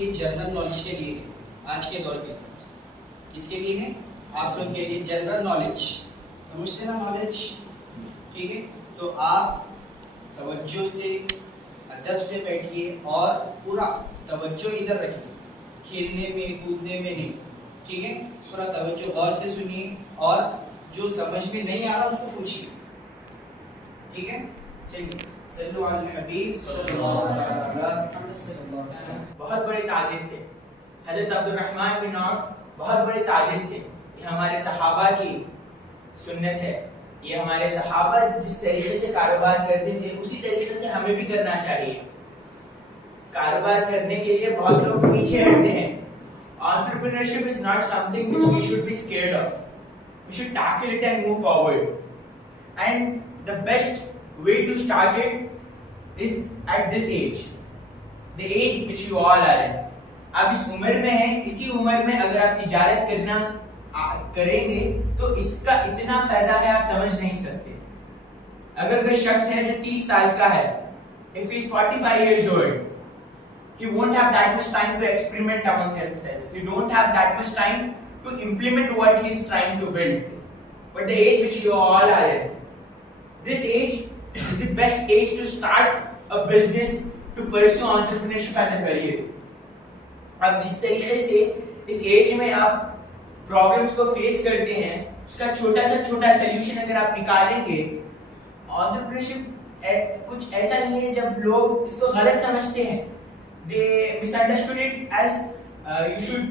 लिए general knowledge के लिए आज के दौर के हिसाब से। किसके लिए है? आप लोग के लिए जनरल नॉलेज, समझते ना नॉलेज, ठीक है। तो आप तवज्जो से अदब से बैठिए और पूरा तवज्जो इधर रखिए, खेलने में कूदने में नहीं, ठीक है। पूरा तवज्जो गौर से सुनिए और जो समझ में नहीं आ रहा उसको पूछिए, ठीक है। चलिए सल्लु अल हबीब सल्लल्लाहु अलैहि वसल्लम। बहुत बड़े ताजिर थे हजरत अब्दुर्रहमान बिन औफ, बहुत बड़े ताजिर थे। ये हमारे सहाबा की सुन्नत है, ये हमारे सहाबा जिस तरीके से कारोबार करते थे उसी तरीके से हमें भी करना चाहिए। कारोबार करने के लिए बहुत लोग पीछे हटते हैं। Entrepreneurship is not something which we should be scared of. We should tackle it and move forward. And the best way to start it is at this age, the age which you all are in. आप इस उम्र में हैं, इसी उम्र में अगर आप तिजारत करना करेंगे तो इसका इतना फायदा है आप समझ नहीं सकते। अगर कोई शख्स है जो 30 साल का है, if he is 45 years old, he won't have that much time to experiment among himself. He don't have that much time to implement what he is trying to build. But the age which you all are in, this age is the best age to start a business, to pursue entrepreneurship as a career. अब जिस तरीके से इस as में आप problems को face करते हैं, उसका छोटा सा छोटा सोल्यूशन अगर आप निकालेंगे, एंटरप्रेन्योरशिप कुछ ऐसा नहीं है जब लोग इसको गलत समझते हैं। They misunderstood it as you should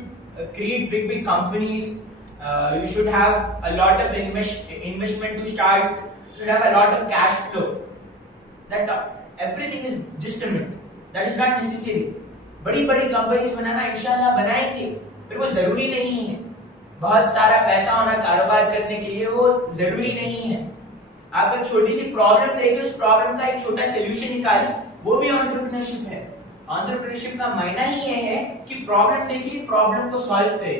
create big companies, you should have a lot of investment to start, you should have a lot of cash flow. That everything is just a myth. That is not necessary. बड़ी companies बनाना इंशाल्लाह बनाएंगे, फिर वो जरूरी नहीं है। बहुत सारा पैसा होना कारोबार करने के लिए वो जरूरी नहीं है। आप एक छोटी सी प्रॉब्लम देखिए, उस प्रॉब्लम का एक छोटा सोल्यूशन निकालिए, वो भी एंटरप्रेन्योरशिप है। एंटरप्रेन्योरशिप का मायना ही ये है कि प्रॉब्लम देखिए, प्रॉब्लम को सॉल्व करे।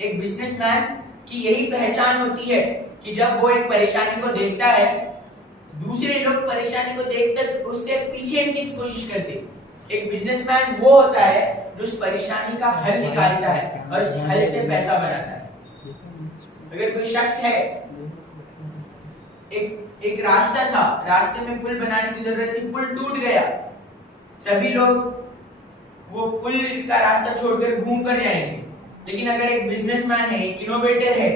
एक बिजनेसमैन की यही पहचान होती है कि जब वो एक परेशानी को देखता है, दूसरे लोग परेशानी को देखकर उससे पीछे हटने की कोशिश करते। एक बिजनेसमैन वो होता है जो उस परेशानी का हल निकालता है और उस हल से पैसा बनाता है। अगर कोई शख्स है, एक रास्ता था, रास्ते में पुल बनाने की जरूरत थी, पुल टूट गया, सभी लोग वो पुल का रास्ता छोड़कर घूम कर जाएंगे। लेकिन अगर एक बिजनेसमैन है, एक इनोवेटर है,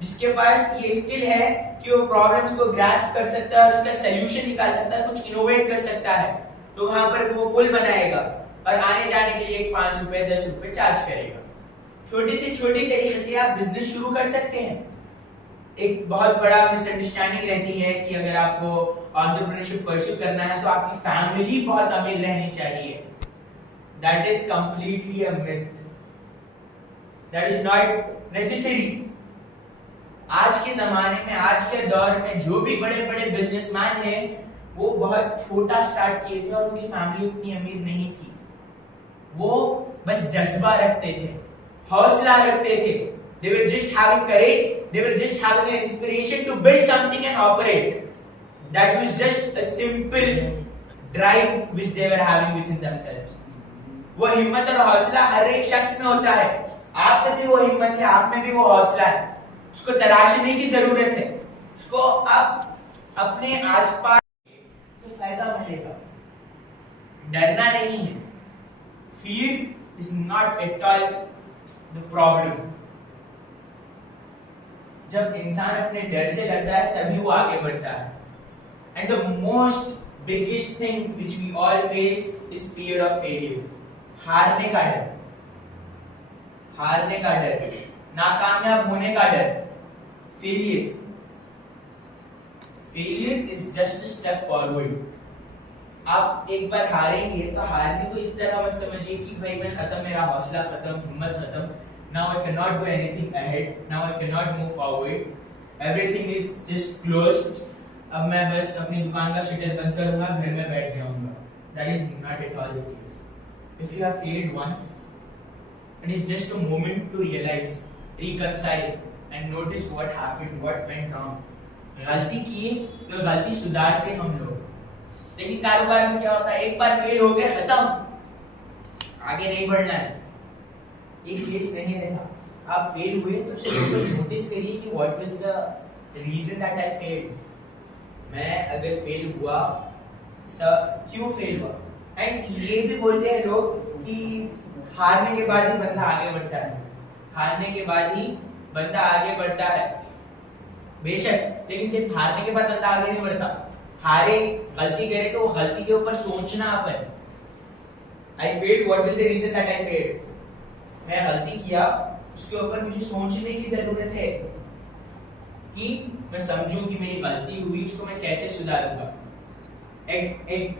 जिसके पास ये स्किल है कि वो प्रॉब्लम्स को ग्रास्प कर सकता है और उसका सलूशन निकाल सकता है, कुछ इनोवेट कर सकता है, तो वहां पर वो पुल बनाएगा और आने जाने के लिए 5 रुपए 10 रुपए चार्ज करेगा। छोटी से छोटी तरीके से आप बिजनेस शुरू कर सकते हैं। एक बहुत बड़ा मिसअंडरस्टैंडिंग रहती है कि अगर आपको एंटरप्रेन्योरशिप परस्यू करना है तो आपकी फैमिली बहुत अमीर रहनी चाहिए। That is completely a myth, that is not necessary. आज के जमाने में, आज के दौर में जो भी बड़े बिजनेसमैन हैं, वो बहुत छोटा स्टार्ट किए थे और उनकी फैमिली उतनी अमीर नहीं थी। वो बस जज्बा रखते थे, हौसला रखते थे। They were just having courage, they were just having an inspiration to build something and operate. That was just a simple drive which they were having within themselves. वो हिम्मत और हौसला हर एक शख्स में होता है। आप में भी वो हिम्मत है, आप में भी वो हौसला है, उसको तराशने की जरूरत है। उसको आप अपने आसपास तो फायदा मिलेगा, डरना नहीं है। Fear is not at all the problem. जब इंसान अपने डर से लड़ता है तभी वो आगे बढ़ता है। And the most biggest thing which we all face is fear of failure. हारने का डर, नाकामयाब होने का डर। Failure is just a step forward. आप एक बार हारेंगे तो हारने को इस तरह मत समझिए कि भाई मैं खत्म, मेरा हौसला खत्म, हिम्मत खत्म, now I cannot do anything ahead, now I cannot move forward, everything is just closed, अब मैं बस अपनी दुकान का शटर बंद करूंगा, घर में बैठ जाऊंगा। That is not at all the case. If you have failed once, it is just a moment to realize, reconcile and notice what happened, what went wrong. गलती किए तो गलती सुधारते हम लोग। लेकिन कारोबार में क्या होता है, एक बार फेल हो गया खत्म, आगे नहीं बढ़ना है, एक केस नहीं रहता। आप फेल हुए तो सिर्फ नोटिस करिए कि what was the reason that I failed. मैं अगर फेल हुआ क्यों फेल हुआ। एंड ये भी बोलते हैं लोग कि हारने के बाद ही बंदा आगे बढ़ता है, हारने के बाद ही बंदा आगे बढ़ता है। बेशक, लेकिन सिर्फ हारने के बाद बंदा आगे नहीं बढ़ता। हारे, गलती करे तो वो गलती के ऊपर सोचना अपन। I failed, what was the reason that I failed. मैं गलती किया, उसके ऊपर मुझे सोचने की जरूरत है कि मैं समझूं कि मेरी गलती हुई, उसको मैं कैसे सुधारूंगा। एक